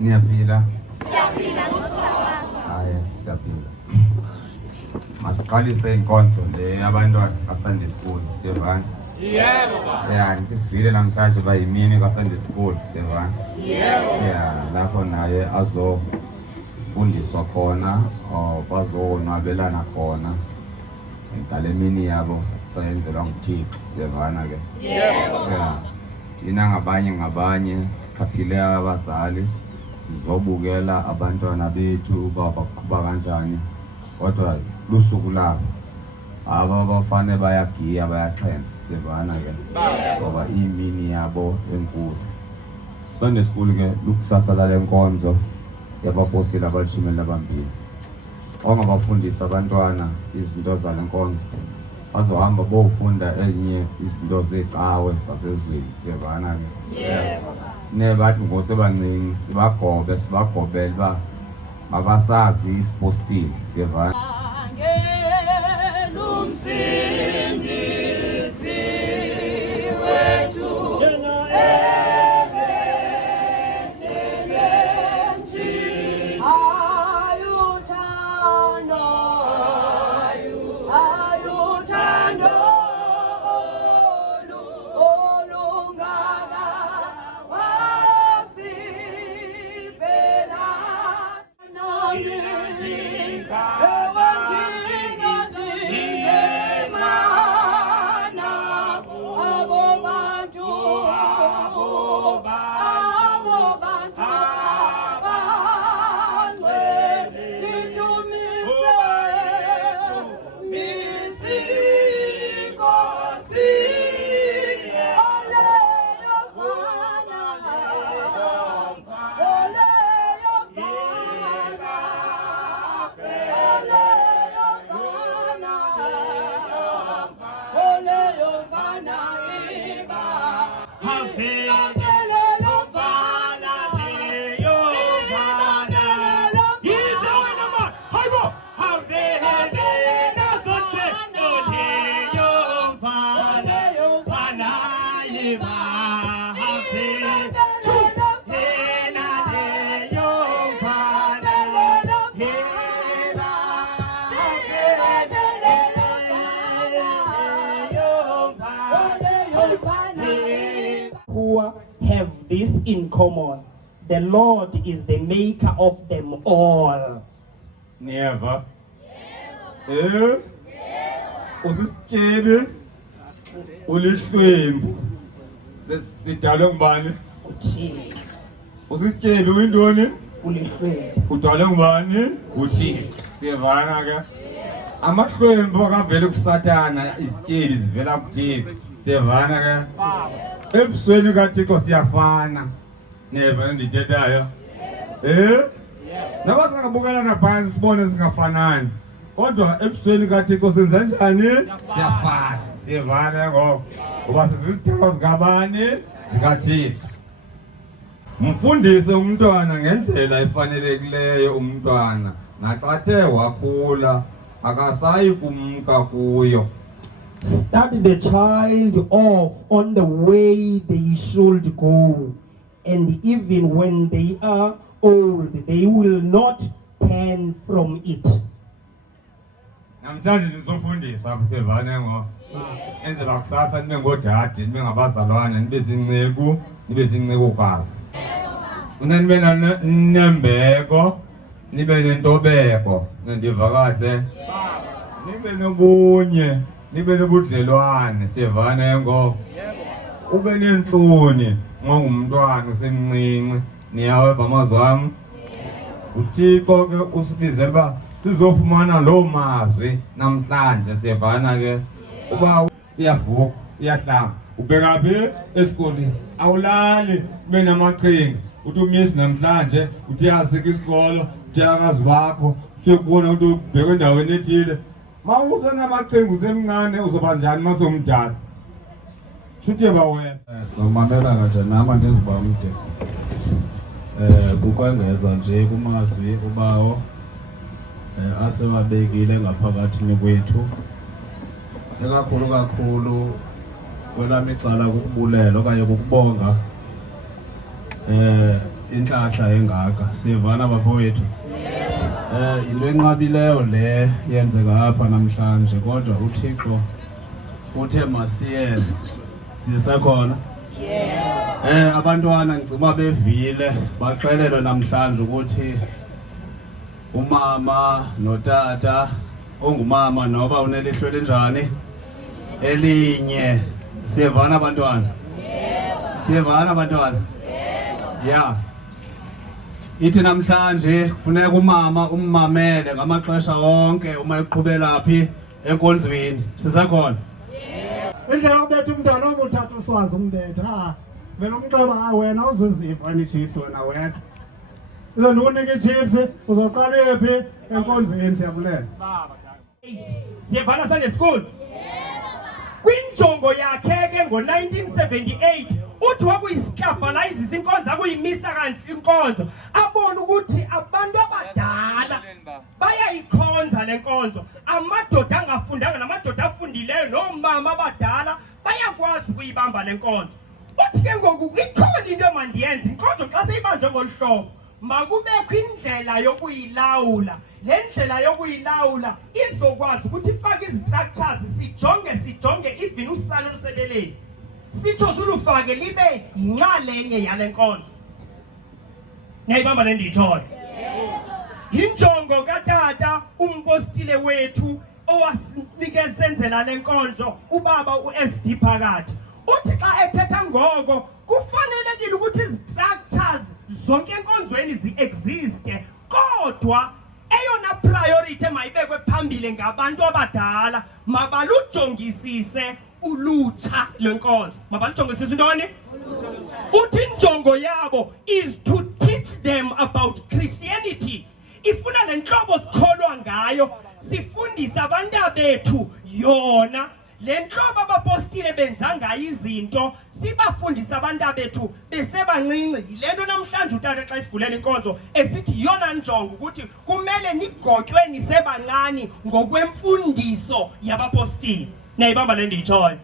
Niyaphila? Siyaphila ngosababa. Haya, siyaphila. Masiqalise inkonzo le yabantwana ka-Sunday school, siyevana? Yebo baba. Ya, ngithi sivile namhlanje bayimini ka-Sunday school, siyevana? Yebo. Ya, lapho naye azofundiswa khona, bazonwabelana khona. Ngale mini yabo sayenzelwa nguThixo, siyevana ke? Yebo. Ya. Thina ngabanye sikhaphile abazali sizobukela abantwana bethu baqhuba kanjani, kodwa lusuku labo abafane bayagiya bayaxhenza, siyevana ke, ngoba imini yabo enkulu. Sunday school ke lukusasa lale nkonzo yabapostile abali-12. Ongabafundisa abantwana izinto zale nkonzo bazohamba bofunda ezinye izinto zecawe zasezweni, siyevana ke? Yebo. Nebathi ngosebancinci sibagobele uba mabasazi isipostile, siyevana? Have this in common: the Lord is the maker of them all. Never. Usisitshebe ulihlwembu sidalwe ngubani? uThixo. Usisitshebe uyintoni? Ulihlwembu. Udalwe ngubani? uThixo. Siyevana ke? Amahlwembu akavela kuSathana, izityebi zivela kuThixo. Siyevana ke? Ebusweni kaThixo siyafana. Neva ndithethayo? Naba singabukela naphansi sibone singafanani, kodwa ebusweni kaThixo senza njani? Siyafana. siyevana ngoku ngoba sizizithelo zikabani zikaThixo. Mfundise umntwana ngendlela efanelekileyo umntwana naxa the wakhula akasayi kumka kuyo. Start the child off on the way they should go, and even when they are old, they will not turn from it. Namhlanje nizofundisa abusevane ngo enzela kusasa nibe ngodade nibe ngabazalwane nibe zincekukazi. Nibe nembeko nibe nentobeko nendiva kahle nibe nobunye nibe nobudlelwane siyevane ngo ube nenhloni ngongumntwana usemncinci. Niyaweva amazwi ami. uThixo ke usibize ba sizofumana lo mazwi namhlanje siyevana ke uba uyavuka uyahlamba ubheka phi esikoleni awulali ube namaqhinga uthi umisi namhlanje uthi yasika isikolo uthi akazi bakho uthi kubona ukuthi ubheka endaweni ethile mawusenamaqhinga usemncane uzoba njani masomdala shuthi bawesa somamela nje nama ndizibamde kukwengeza nje kumazwi ubawo asewabekile ngaphakathini kwethu kakhulu kwelami icala kukubulela okanye kukubonga inhlahla engaka sivana bafowethu into enqabileyo le yenzeka apha namhlanje kodwa uThixo uthe masiyenze sisekhona. Abantwana ngicela bevile baxelelwe namhlanje ukuthi umama notata ongumama noba unelihlo elinjani elinye. Siyevana abantwana? Siyevana abantwana? Yeah. Ithi namhlanje kufuneka umama ummamele ngamaxesha wonke uma eqhubela phi enkonzweni. Sisekhona? Indlela ubetha umntwana omuthatha uswazi umbetha vele umxeba wena uzuziva ichips wena wedwa. Uzondinika ichips uzoqala phi enkonzweni siyabulela. Siyevana Sunday School? Kwinjongo yakhe ke ngo-1978 uthi wakuyisiklabalizisa inkonzo akuyimisa kanzi inkonzo abona ukuthi abantu abadala bayayikhonza le nkonzo. Amadoda angafundanga namadoda afundileyo nomama abadala bayakwazi ukuyibamba le nkonzo. Uthi ke ngoku ikhona into emandiyenze inkonzo xa seyibanjwe ngolu hlobo makubekho indlela yokuyilawula. Le ndlela yokuyilawula izokwazi ukuthi ifake izi-structures sijonge even usana olusebeleni sitsho ulufake libe yinxalenye yale nkonzo. Niyayibamba le ndiyitshoyo? Yinjongo katata umpostile wethu owasinikeza le nkonzo ubaba uSD Phakathi. Uthi xa ethetha ngoko kufanelekile ukuthi izi-structures zonke enkonzweni zi-existe kodwa eyona priority mayibekwe phambili ngabantu abadala mabalujongisise ulutsha lwenkonzo. Mabalujongisise intoni? Uthi injongo yabo is to teach them about Christianity. Ifuna nenhlobo sikholwa ngayo sifundisa abantu bethu yona. Le nhlobo abapostile benza ngayo izinto sibafundisa abantu bethu besebancinci. Yile nto namhlanje utata xa isivulela inkonzo esithi yona njongo ukuthi kumele nigotywe nisebancane ngokwemfundiso yabapostile. Niyayibamba le ndiyitshoyo?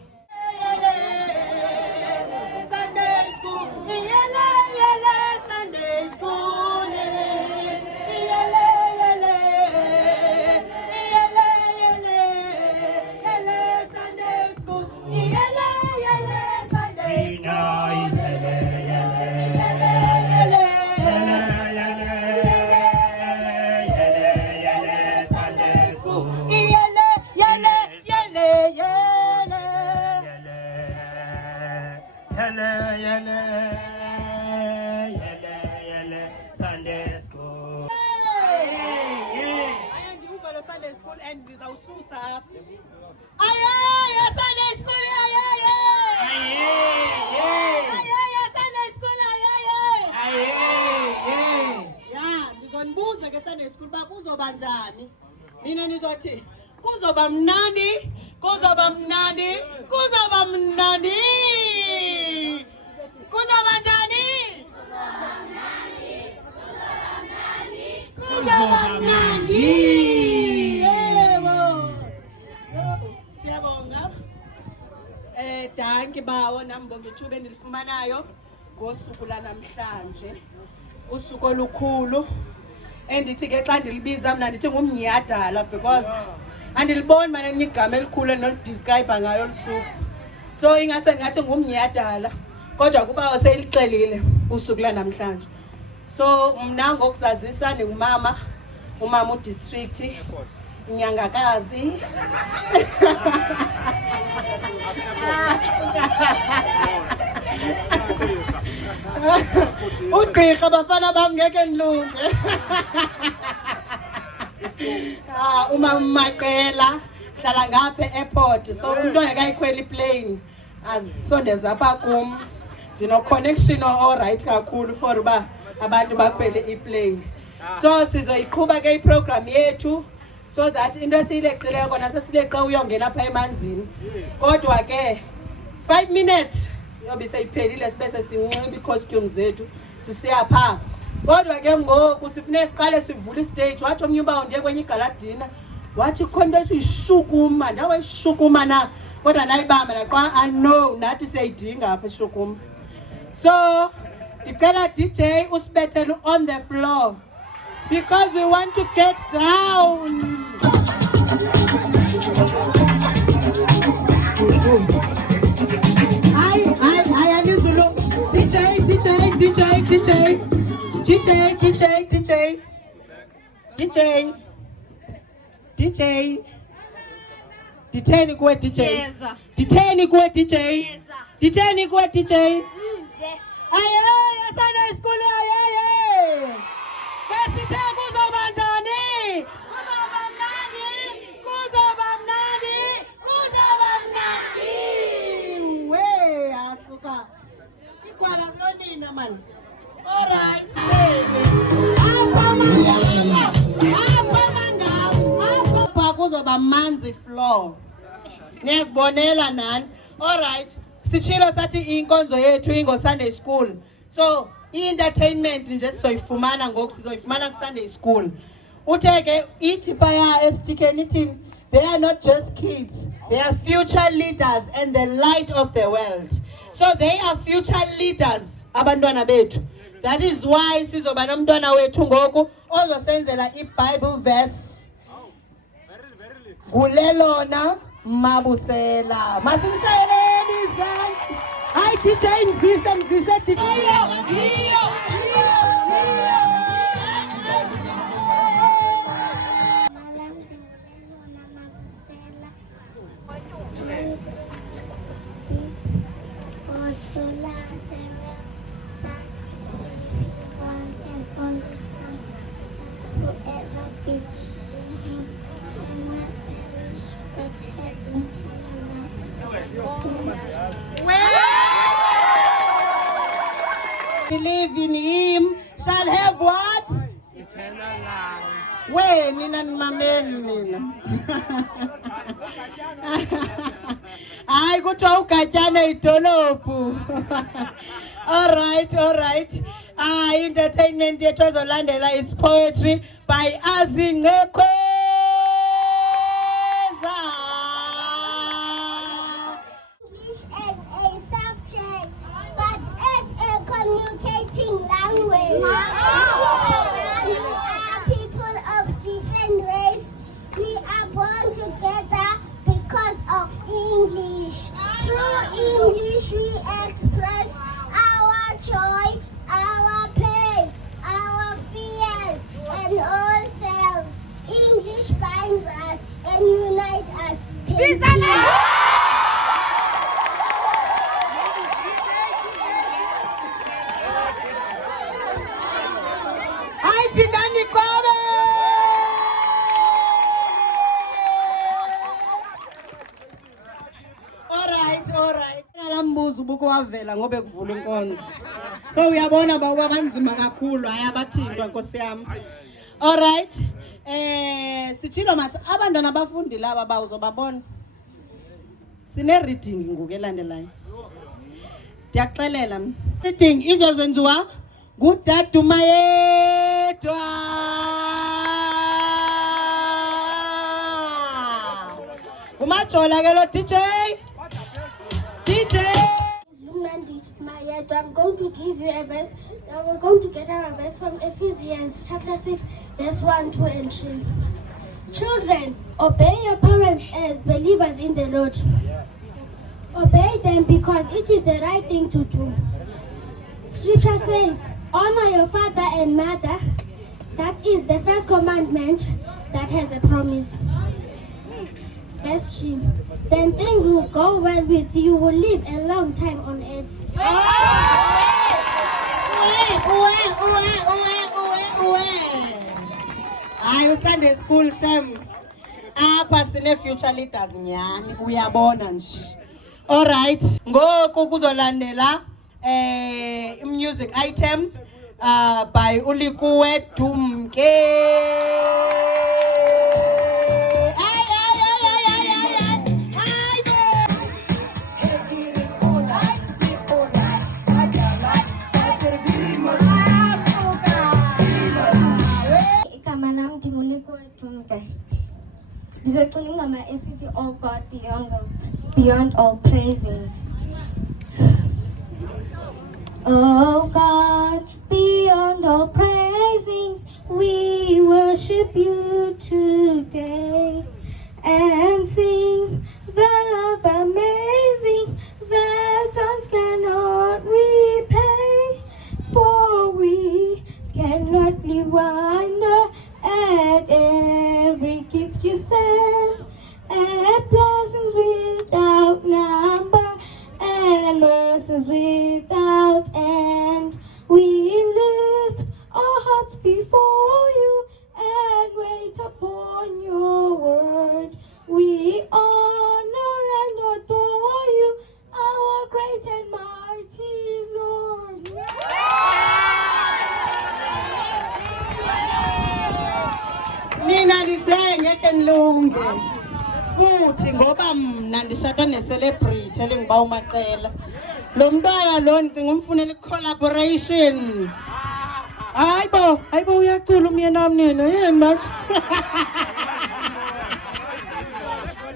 Sunday school and ndizawususa ndizonibuza ke Sunday school ba kuzoba njani. Mina nizothi kuzoba mnandi Kuzoba mnandi, kuzoba mnandi. Kuzoba njani? Kuzoba mnandi. Yebo. Siyabonga. Danke bawo nambonga ithuba endilifumanayo ngosuku lanamhlanje. Usuku olukhulu. Endithi ke xa ndilibiza mna ndithi ngumnyhadala because andiliboni mana igama elikhulu enolidescribe ngayo olusuku. So ingase ngathi ngumnyhadala kodwa kuba seyilixelile usuku lanamhlanje. So mna ngokuzazisa ndingumama, umama udistrict, inyangakazi. Ugqirha bafana bam ngeke ndilunge. Umama Maqela hlala ngapha e-airport, so umuntu ongekayikhwela iplane azisondeza apha kum. Ndino connection all right kakhulu for uba abantu bakhwele iplane. So sizoyiqhuba ke iprogram yethu so that into esiyileqileyo kona sesileqa uyongena apha emanzini. Kodwa ke 5 minutes yobe seyiphelile sibe sesinxiba i-costumes zethu sisiya phaa. Kodwa ke ngoku sifuneka siqale sivule istage. Wathi omnye uba ndiye kwenye igaladina wathi khona into ishukuma, ndawe ishukuma na kodwa nayibamba naqa no nathi siyayidinga apha ishukuma. So ndicela DJ usibethele on the floor because we want to get down. DJ. Diteni kuwe DJ. Yeza. Diteni kuwe DJ. Yeza. Diteni kuwe DJ. Aye, Sunday school aye. Besithe kuzoba njani? Kuzoba mnandi. Kuzoba mnandi. Kuzoba mnandi. We asuka. Ikwala kulonina man. All right. Apha manganga. Apha kuzoba manzi floor. Niyazibonela nani? All right. Sichilo sathi inkonzo yethu ingo Sunday school. So, i-entertainment nje sizoyifumana ngoku sizoyifumana ku Sunday school. Uteke ithi phaya esitikeni ithini? They are not just kids. They are future leaders and the light of the world. So they are future leaders abantwana bethu. That is why sizoba nomntwana wethu ngoku ozosenzela i-Bible verse. Gulelona Mabusela. Masimshayeleni izandla. Hayi DJ mzise DJ. Believe in him shall have what? Eternal life. We nina nimameni nina. Hayi kuthiwa ugatyane idolophu. All right. Entertainment yethu ezolandela it's poetry by Azingekho. Communicating language. We are people of different race. We are born together because of English. Through English we express our joy, our pain, our fears, and all selves. English binds us and unites us. All right. Nalambuzo ubukwavela ngobe kuvula inkonzo. So uyabona baba banzima kakhulu ayabathindwa Nkosi yami. All right. Sichilo mase abantwana abafundi laba bawuzobabona. Sine-reading ngoku elandelayo. Ndiyakuxelela mna. Reading izozenziwa ngudade umayedwa. Umajola ke lo DJ. I'm going to give you a verse. We're going to get our verse from Ephesians chapter 6, verse 1, 2, and 3. Children, obey your parents as believers in the Lord. Obey them because it is the right thing to do. Scripture says, honor your father and mother. That is the first commandment that has a promise. Verse 3. Then things will go well with you. You will live a long time on earth. Hayi Sunday school shem. Apha sine future leaders nyani uyabona nje. All right. Ngoku kuzolandela music item by Ulikuwe Dumke. Oh God, beyond all praisings. Oh God, beyond all praisings, we worship you today and sing the love amazing that tongues cannot repay. For we cannot live wonder at every gift you send, and blessings without number, and mercies without end. We lift our hearts before you and wait upon your word. We honor and adore you, our great and mighty Lord. Mina ndithe ngeke nilunge futhi ngoba mna ndishada ne-celebrity elinguba uMaqela. Lo mntwana lo ndicinga umfunela i-collaboration. Hayibo uyacula umyeni wami nina yini manje?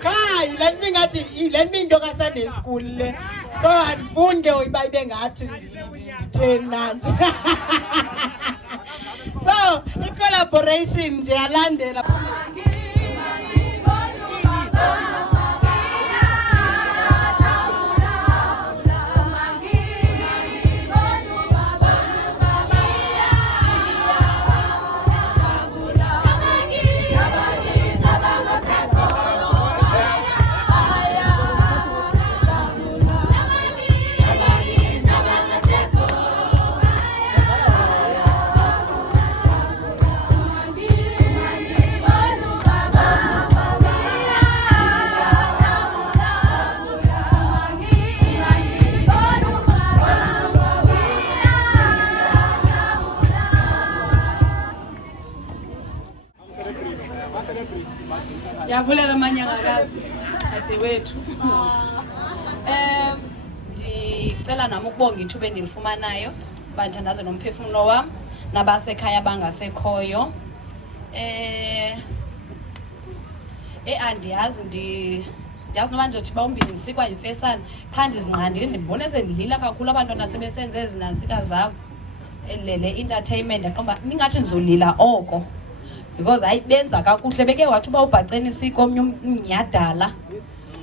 Hayi le ngathi le into ka-Sunday school le. So andifuni ke uyiba ibe ngathi nditheni manje. So i-collaboration nje yalandela. Yabulela amanyakazi ade wethu. Ndicela nami ukubonga ithuba endilifumanayo bandithandaze nomphefumulo wami nabasekhaya bangasekhoyo. Andiyazi noba ndothi bawumbini ndisikwa yimfesane qha ndizinqandile ndibone sendilila kakhulu abantwana sebesenze ezinantsika zabo elele entertainment yaqomba ningathi ndizolila oko. Because ayibenza kakuhle beke wathi uba ubhaceni isiko omnye umnyadala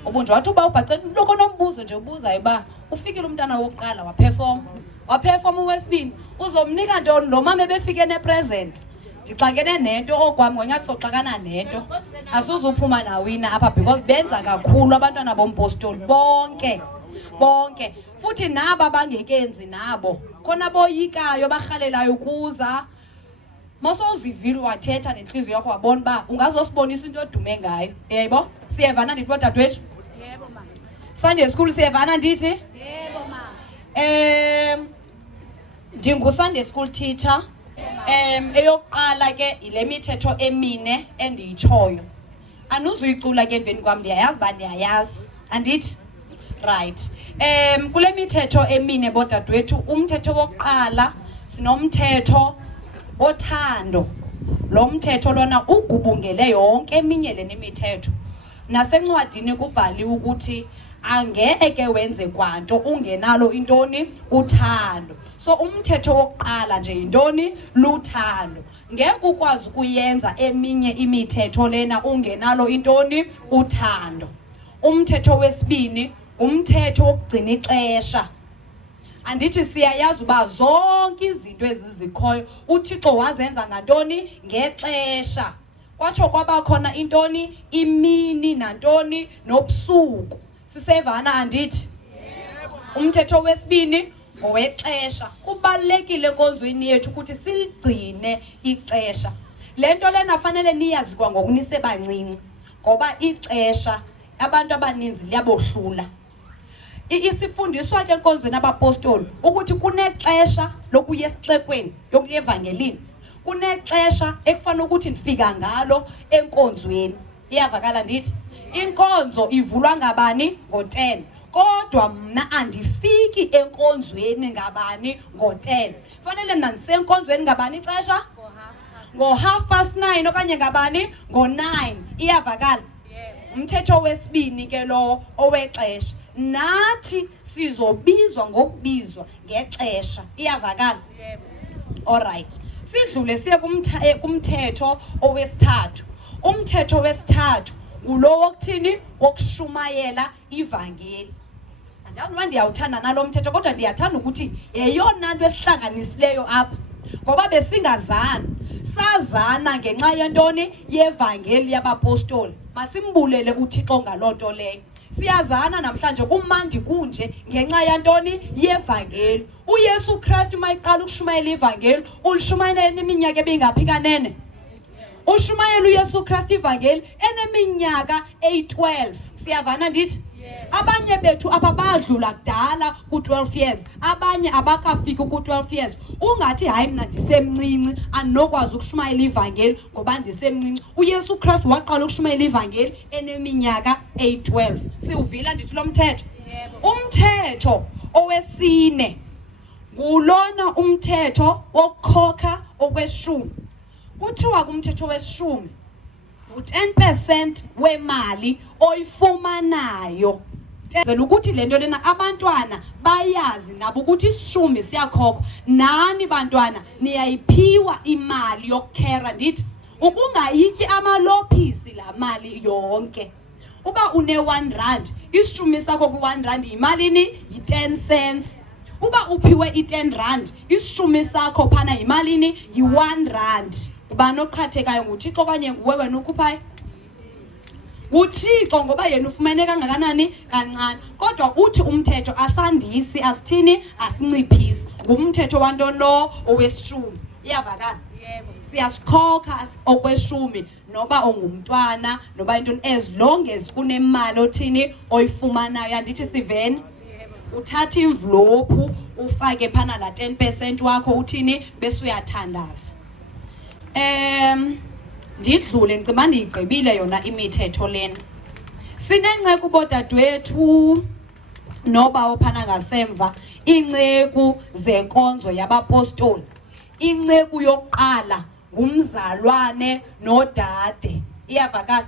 ubunje wathi uba ubhaceni lokho nombuzo nje ubuzayo uba ufikile umntana wokuqala waperform uwesibini uzomnika ntoni lo mama ebefike nepresent. Ndixakene nento okwami ngonyathi soxakana nento asuzuphuma nawina apha because benza kakhulu abantwana bompostoli bonke futhi naba bangekenzi nabo khona boyikayo barhalelayo kuza mosozivile wathetha nenhliziyo yakho wabona ba ungazosibonisa into edume ngayo. Yebo siyevana ndithi bodadewethu. Yebo ma. Sunday school siyevana ndithi? Yebo ma. Ndingu Sunday school teacher. Eyokuqala ke ile mithetho emine endiyitshoyo. Anuzuyicula ke emveni kwami ndiyayazi ba ndiyayazi. Andithi Right. Kule mithetho emine bodadewethu, umthetho wokuqala sinomthetho wothando. Lo mthetho lona ugubungele yonke eminye lena imithetho. Nasencwadini kubhaliwe ukuthi angeke wenze kwanto ungenalo intoni uthando. So umthetho wokuqala nje intoni luthando. Ngeke ukwazi kuyenza eminye imithetho lena ungenalo intoni uthando. Umthetho wesibini umthetho wokugcina ixesha. Andithi siyayazi uba zonke izinto ezizikhoyo uThixo wazenza ngantoni ngexesha. Kwatsho kwaba khona intoni imini nantoni nobusuku. Sisevana andithi? Umthetho wesibini ngowexesha. Kubalekile enkonzweni yethu ukuthi siligcine ixesha. Lento lena fanele niyazi kwangoku nisebancinci ngoba ixesha abantu abaninzi liyabohlula. Isifundiswa ke enkonzweni abapostoli ukuthi kunexesha lokuya esixekweni yokuya evangelini. Kunexesha ekufanele ukuthi nifika ngalo enkonzweni. Iyavakala ndithi inkonzo ivulwa ngabani ngo-10 kodwa mna andifiki enkonzweni ngabani ngo-10. Fanele mna ndisenkonzweni ngabani ixesha ngo-9:30 okanye ngabani ngo-9. Iyavakala. Umthetho wesibini ke lo owexesha. Nathi sizobizwa ngokubizwa ngexesha. Iyavakala. Alright. Sidlule siye kumthetho owesithathu. Umthetho wesithathu ngulo wokuthini wokushumayela ivangeli. Andazi uba ndiyawuthanda nalo mthetho kodwa ndiyathanda ukuthi yeyona nto esihlanganisileyo apha. Ngoba besingazana, sazana ngenxa yentoni yevangeli yabapostoli. Masimbulele uThixo ngaloo nto leyo. Siyazana namhlanje kumandi kunje ngenxa yantoni yevangeli. uYesu Kristu mayiqala ukushumayela ivangeli, ulishumayela eneminyaka ebingaphi kanene? Ushumayela uYesu Kristu ivangeli eneminyaka 12. Siyavana ndithi? Abanye bethu apha badlula kudala ku-12 years, abanye abakafiki ku-12 years. Ungathi hayi mna ndisemncinci andinokwazi ukushumayela ivangeli ngoba ndisemncinci. uYesu Kristu waqala ukushumayela ivangeli eneminyaka 12. Siwuvila ndithi lo mthetho? Umthetho owesine ngulona umthetho wokukhokha okweshumi. Kuthiwa kumthetho weshumi u-10% wemali oyifumanayo. Tenzela ukuthi lento lena abantwana bayazi nabo ukuthi isishumi siyakhokha. Nani bantwana niyayiphiwa imali yokukhera ndithi ukungayityi amalophisi la mali yonke. Uba une 1 rand, isishumi sakho ku1 rand yimalini? Yi10 cents. Uba uphiwe i10 rand, isishumi sakho phana yimalini? Yi1 rand. Ubani oqhathekayo nguThixo okanye nguwe wena ukhuphayo? uThixo ngoba yena ufumene kangakanani kancane. Kodwa uthi umthetho asandisi asithini asinciphisi. Ngumthetho wantoni lo oweshumi. Iyavakala? Yebo. Siyasikhokha okweshumi noba ongumntwana noba into as long as kunemali othini oyifumanayo. Andithi siveni? Uthatha imvlophu ufake phana la 10% wakho uthini bese uyathandaza. Ndidlule ngicima ndiyigqibile yona imithetho lena. Sinenceku bodadewethu noba ophana ngasemva, inceku zenkonzo yabapostoli. Inceku yokuqala ngumzalwane nodade. Iyavakala?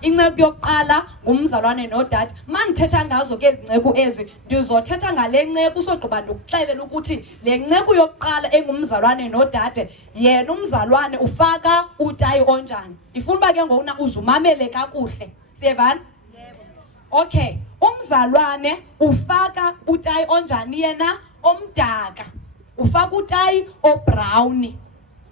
Inceku yokuqala ngumzalwane nodade. Mandithetha ngazo ke izinceku ezi ndizothetha ngale nceku usogqiba ndikuxelela ukuthi le nceku yokuqala engumzalwane nodade yena umzalwane ufaka utayi onjani. Ifuna uba ke ngokuna uzumamele kakuhle. Siyevana? Yebo. Okay, umzalwane ufaka utayi onjani yena omdaka. Ufaka utayi obrown.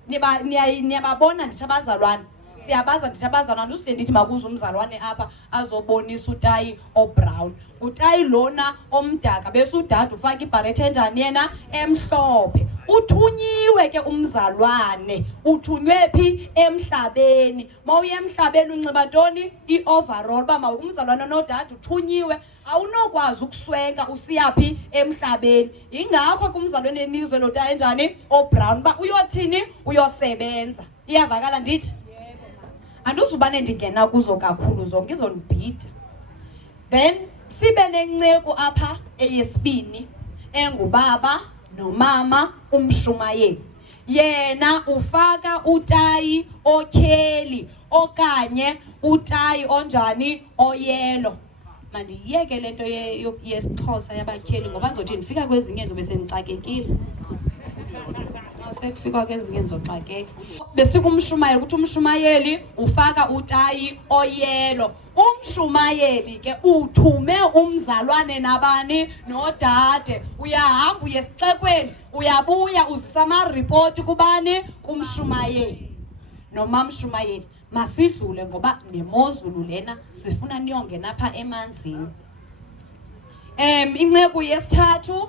Niyababona ndithi abazalwane. Siyabaza ndithi abazalwane usinde ndithi makuze umzalwane apha azobonisa utayi obrown. Utayi lona omdaka bese udada ufaka ibharethe enjani yena emhlophe. Uthunyiwe ke umzalwane. Uthunywe phi? Emhlabeni. Mawuye emhlabeni unxiba ntoni? I-overall. Ba umzalwane nodada uthunyiwe. Awunokwazi ukuswenka usiyaphi emhlabeni. Ingakho kumzalwane enizwe lotayi enjani obrown ba uyothini uyosebenza. Iyavakala ndithi? Anduzubane ndingena kuzo kakhulu zonke izonibhida. Then sibe nenceku apha eyesibini engubaba nomama uMshumayeli. Yena ufaka utayi otyheli okanye utayi onjani oyelo. Mandiyeke lento yesiXhosa yabatyheli ngoba ndizothi ndifika kwezinye ndizobe sendixakekile. Sekufika kwezinye ndizoxakeka. Besikumshumayeli ukuthi uMshumayeli ufaka utayi oyelo. uMshumayeli ke uthume umzalwane nabani nodade. Uyahamba uye esixekweni, uyabuya uzisa amaripoti kubani kuMshumayeli. Noma Mshumayeli masidlule ngoba nemozulu lena sifuna niyonge napha emanzini. Inceku yesithathu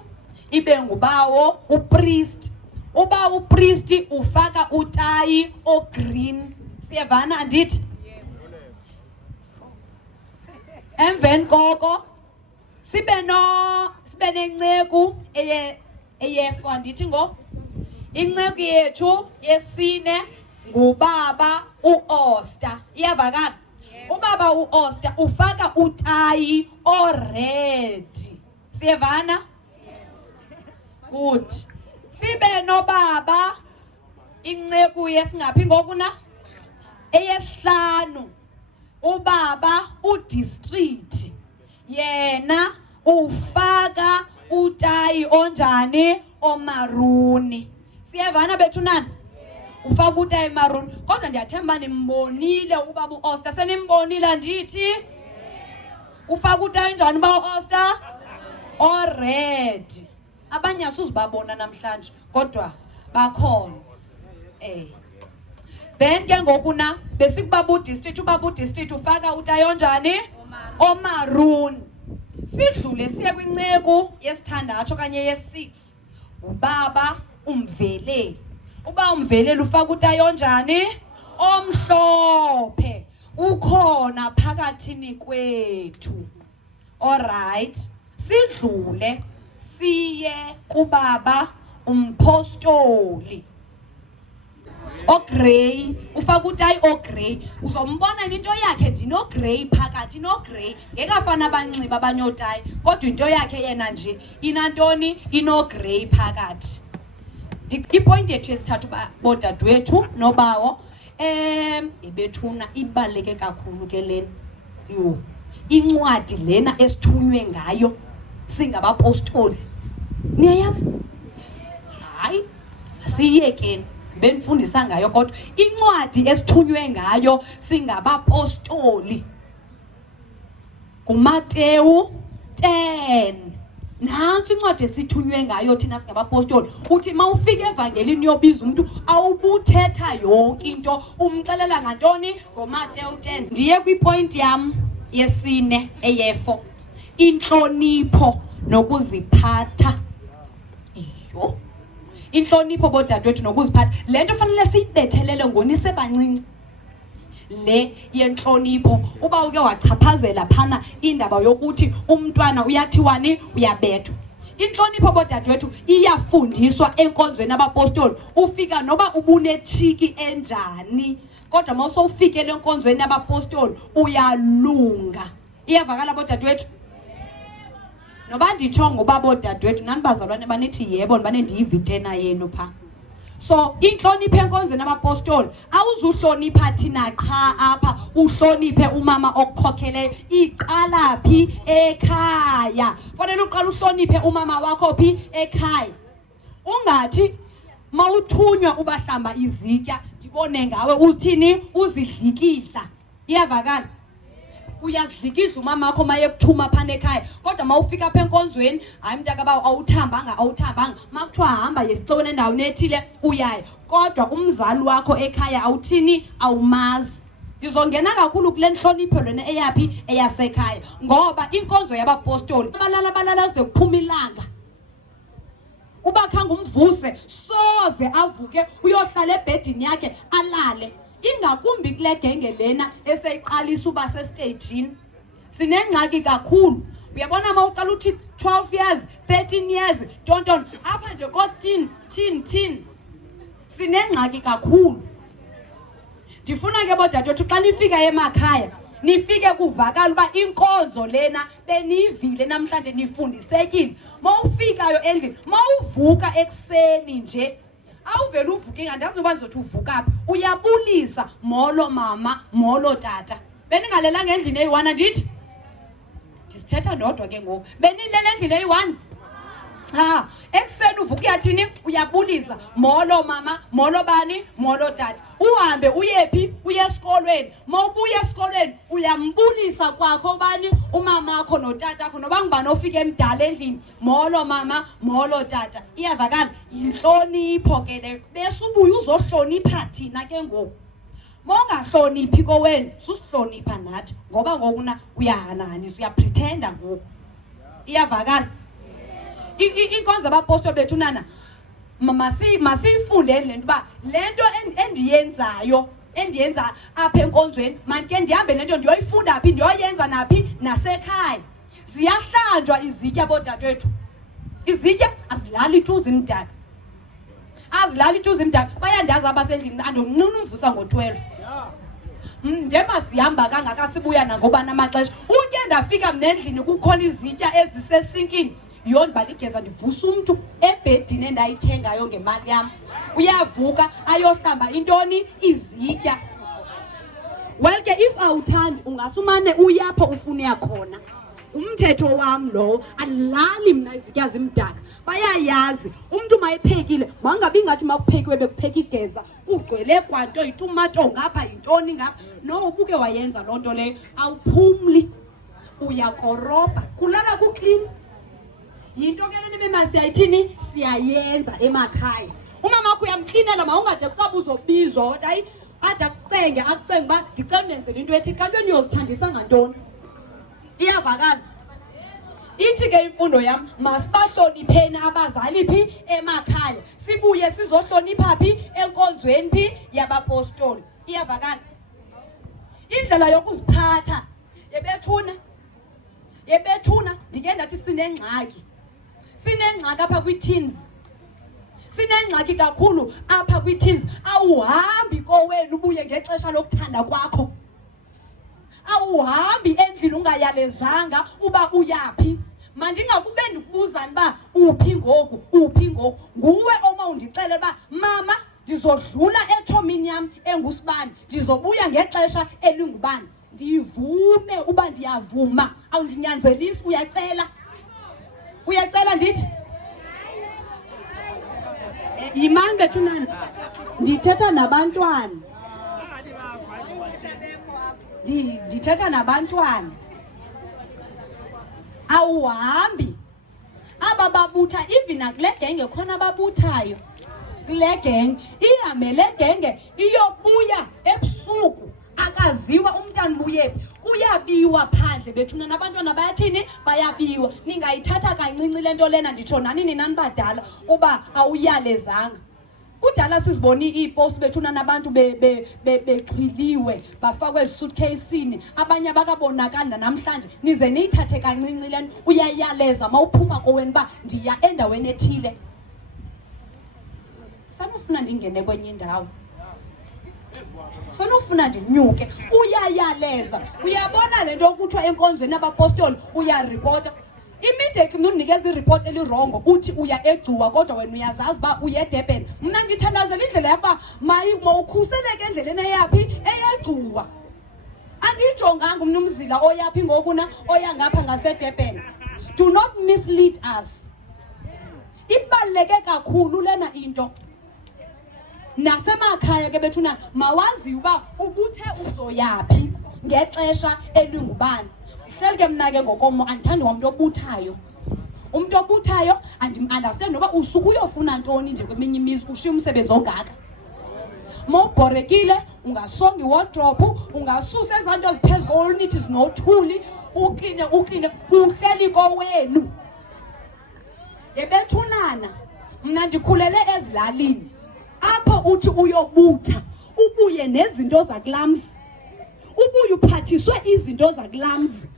ibe ngubawo upriest. Uba upriest ufaka utayi ogreen. Siyavana andithi? Emveni koko sibe nenceku eyefo andithi ngo. Inceku yethu yesine ngubaba uOster. Iyavakala? Ubaba uOster ufaka utayi ored. Siyavana? Good. Sibe nobaba inceku yesingaphi ngokuna eyesihlanu ubaba udistrict. Yena ufaka utayi onjani omaruni. Siyavana bethunana? Ufaka utayi maruni. Kodwa ndiyathemba nimbonile ubaba uOster. Senimbonile ndithi? Ufaka utayi njani ubaba uOster? Ored. Abanye asuzibabona namhlanje kodwa bakhona. Then ke ngokuna besikubaba udistrict, ubaba udistrict ufaka utayi onjani omaruni. Sidlule siye kwinceku yesithandathu kanye yesi6 ubaba uMveleli. Uba uMveleli ufaka utayi onjani omhlophe. Ukhona phakathini kwethu. Alright, sidlule siye kubaba umpostoli ogrey. Ufaka utayi ogrey. Uzombona into yakhe ndino grey phakathi, no grey. Ngekafana abanxiba abanyotayi kodwa into yakhe yena nje inantoni ino grey phakathi. Ipoint yethu yesithathu bodadewethu nobawo ibethuna ibaleke kakhulu ke lena. Yo, incwadi lena esithunywe ngayo singabapostoli. Niyayazi? Hayi, siyekeni benifundisa ngayo kodwa incwadi esithunywe ngayo singabapostoli nguMateyu 10. Nansi incwadi esithunywe ngayo thina singabapostoli. Uthi mawufika evangelini yobiza umuntu awubuthetha yonke into umxelela ngantoni ngoMateyu 10. Ndiye kwipoint yam yesine eyefo. Inhlonipho nokuziphatha. Iyo. Inhlonipho bodadewethu nokuziphatha. Lento fanele siyibethelele ngonise bancinci. Le yenhlonipho uba uke wachaphazela phana indaba yokuthi umntwana uyathiwani uyabethwa. Inhlonipho bodadewethu iyafundiswa enkonzweni abapostoli. Ufika noba ubunechiki enjani kodwa mawusofike lenkonzweni abapostoli uyalunga. Iyavakala bodadewethu? Noba nditsho ngoba bodadewethu nani bazalwane banithi yebo nibane ndiyivitena yenu pha. So inhlonipho enkonzweni abapostoli awuzuhlonipha thina qha apha, uhloniphe umama okukhokheleyo. Iqala phi? Ekhaya. Fanele uqala uhloniphe umama wakho phi? Ekhaya. Ungathi mawuthunywa ubahlamba izitya ndibone ngawe uthini uzidlikihla. Iyavakala? Uyazidlikihla umama wakho maye kuthuma phana ekhaya kodwa mawufika apha enkonzweni hayi mntaka bawo awuthambanga makuthiwa hamba yesixokweni endaweni ethile uyayo kodwa umzali wakho ekhaya awuthini awumazi. Ndizongena kakhulu kule nhlonipho lena eyaphi eyasekhaya ngoba inkonzo yabapostoli balala uze kuphuma ilanga. Uba khanga umvuse soze avuke uyohlala ebhedini yakhe alale. Ingakumbi kule genge lena eseyiqalisa uba sestage. Sinengxaki kakhulu. Uyabona mawuqala uthi 12 years, 13 years, tonton apha nje ko-tin. Sinengxaki kakhulu. Ndifuna ke bodadewethu xa nifika emakhaya nifike kuvakala uba inkonzo lena beniyivile namhlanje nifundisekile. Mawufikayo endlini, mawuvuka ekuseni nje, awuvela uvuke andazi noba nizothi uvuka phi, uyabulisa molo mama, molo tata. Beningalelanga endlini eyi-1 andithi? Ndisithetha ndodwa ke ngoku. Benilele endlini eyi-1? Cha, ekuseni uvuka uyathini? Uyabulisa molo mama, molo bani, molo tata. Uhambe uyephi? Uye esikolweni. Mawubuya esikolweni uyambulisa kwakho bani? Umama wakho notata wakho noba ngubani ofika emdala endlini. Molo mama, molo tata. Iyavakala? Inhlonipho ke le. Bese ubuye uzohlonipha thina ke ngoku. Mongahloniphi kowenu, susihlonipha nathi ngoba ngokuna uyahananisa, uyapretenda ngoku. Iyavakala? Inkonzo abapostoli bethu nana masiyifundeni lento uba lento endiyenza apha enkonzweni manke ndihambe lento ndiyoyifunda phi, ndiyoyenza naphi nasekhaya. Ziyahlanjwa izitya bodadewethu. Izitya azilali tu zimdaka. Azilali tu zimdaka. Bayandazi abasendlini andonqina umvusa ngo-12. Njeba sihamba kangaka sibuya nangoba namaxesha. Utye ndafika mna endlini kukhona izitya ezisesinkini. Yona baligeza ndivusa umuntu ebhedini endayithengayo ngemali yam. Uyavuka ayohlamba intoni? Izitya. Well ke if awuthandi ungasumane uyapho ufuna yakhona. Umthetho wam lo alali mina izitya zimdaka. Bayayazi umuntu mayiphekile mangabi ngathi makuphekiwe bekupheka igeza kugcwele kwanto itumato ngapha intoni ngapha. No, ubuke wayenza loo nto leyo awuphumli, uyakoroba, kulala kuclean. Yinto ke lena mema siyayithini? Siyayenza emakhaya. Umama wakho uyamklinela mawungade kucaba uzobizwa kodwa hayi ade akucenge uba ndicela ndenzele into ethi kanti niyozithandisa ngantoni. Iyavakala? Ithi ke imfundo yam masibahlonipheni abazali phi emakhaya, sibuye sizohlonipha phi enkonzweni phi yabapostoli. Iyavakala? Indlela yokuziphatha yebethuna ndike ndathi sinengxaki apha kwi-teens. Sinengxaki kakhulu apha kwi-teens. Awuhambi kowenu ubuye ngexesha lokuthanda kwakho. Awuhambi endlini ungayalezanga uba uyaphi. Mandingakube ndikubuzani uba uphi ngoku. Nguwe oma undixelela uba mama ndizodlula etshomini yam engusibani, ndizobuya ngexesha elingubani. Ndivume uba ndiyavuma, awundinyanzelisi. Uyacela ndithi? Yimani bethunana, ndithetha nabantwana. Ndithetha nabantwana. Awuhambi. Aba babutha even akule genge khona ababuthayo. Kule genge ihambe le genge iyobuya ebusuku. Akaziwa umntana buyephi. Kuyabiwa phandle bethuna nabantwana bayathini? Bayabiwa. Ningayithatha kancinci lento lena nditsho nani ninani badala uba awuyalezanga. Kudala siziboni iipost bethuna nabantu bexhwiliwe bafakwe ezisuitcase-ini, abanye bakabonakala namhlanje. Nize niyithathe kancinci lento, uyayaleza mawuphuma kowenu ba ndiya endaweni ethile. Sanufuna ndingene kwenye indawo, sanufuna ndinyuke, uyayaleza. Uyabona lento okuthiwa enkonzweni abapostoli uyaripota. Immediately mndinikeza ireport elirongo uthi uya eGcuwa kodwa wena uyazazi ba uya eDurban. Mna ngithandazela indlela yaba mawukhuseleke endleleni eyaphi eyeGcuwa. Andijonganga umnumzila oyaphi ngokuna oya ngapha ngaseDurban. Do not mislead us. Ibaluleke kakhulu lena into. Nasemakhaya ke bethuna mawazi uba ubuthe uzoyaphi ngexesha elingubani. Hleli ke mna ke ngokomo andithandi umuntu obuthayo. Umuntu obuthayo andim-understand noba usuku uyofuna ntoni nje kweminye imizi ushiya umsebenzi ongaka. Mawubhorekile ungasonga iwardrobe, ungasusa ezanto ziphezu kolunithi zinothuli, ukline uhleli kowenu. Yebethunana mna ndikhulele ezilalini. Apho uthi uyobutha ubuye nezinto zakulamzi. Ubuye uphathiswe izinto zakulamzi.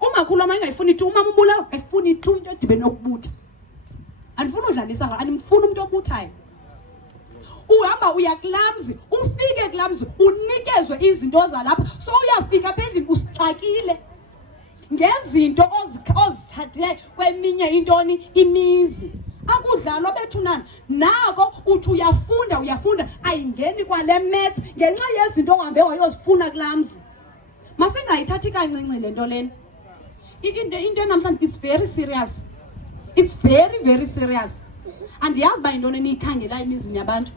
Umakhulu amanye ngayifuni tu umama ubulawa ayifuni tu into edibene nokubutha. Andifuna udlalisa andimfuna umuntu obuthayo. uhamba uya kulamzi, ufike kulamzi unikezwe izinto zalapha, so uyafika phezulu usixakile ngezinto ozithathe kweminye intoni imizi. Akudlalwa bethunana nako uthi uyafunda ayingeni kwale math ngenxa yezinto ongabe wayozifuna kulamzi. Masingayithathi kancinci lento lena. Into namhlanje it's very serious. It's very very serious. Andiyazi ba intoni enikhangela emizini yabantu.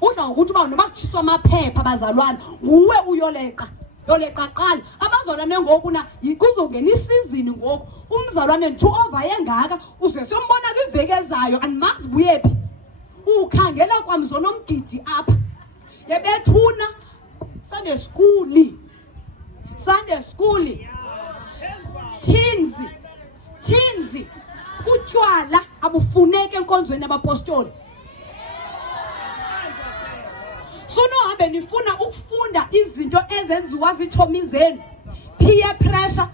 Udla ngokuthi ba noba kutshiswa amaphepha abazalwana nguwe uyoleqa qala abazalwane ngoku na kuzongena isizini ngoku umzalwane nje ovaye ngaka uze siyombona kwiveki ezayo andimazi buyephi ukhangela kwamzona omgidi apha yebethuna Sunday school thinzi utywala abufuneke enkonzweni abapostoli. Sonohambe nifuna ukufunda izinto ezenziwa zitshomi zenu, peer pressure,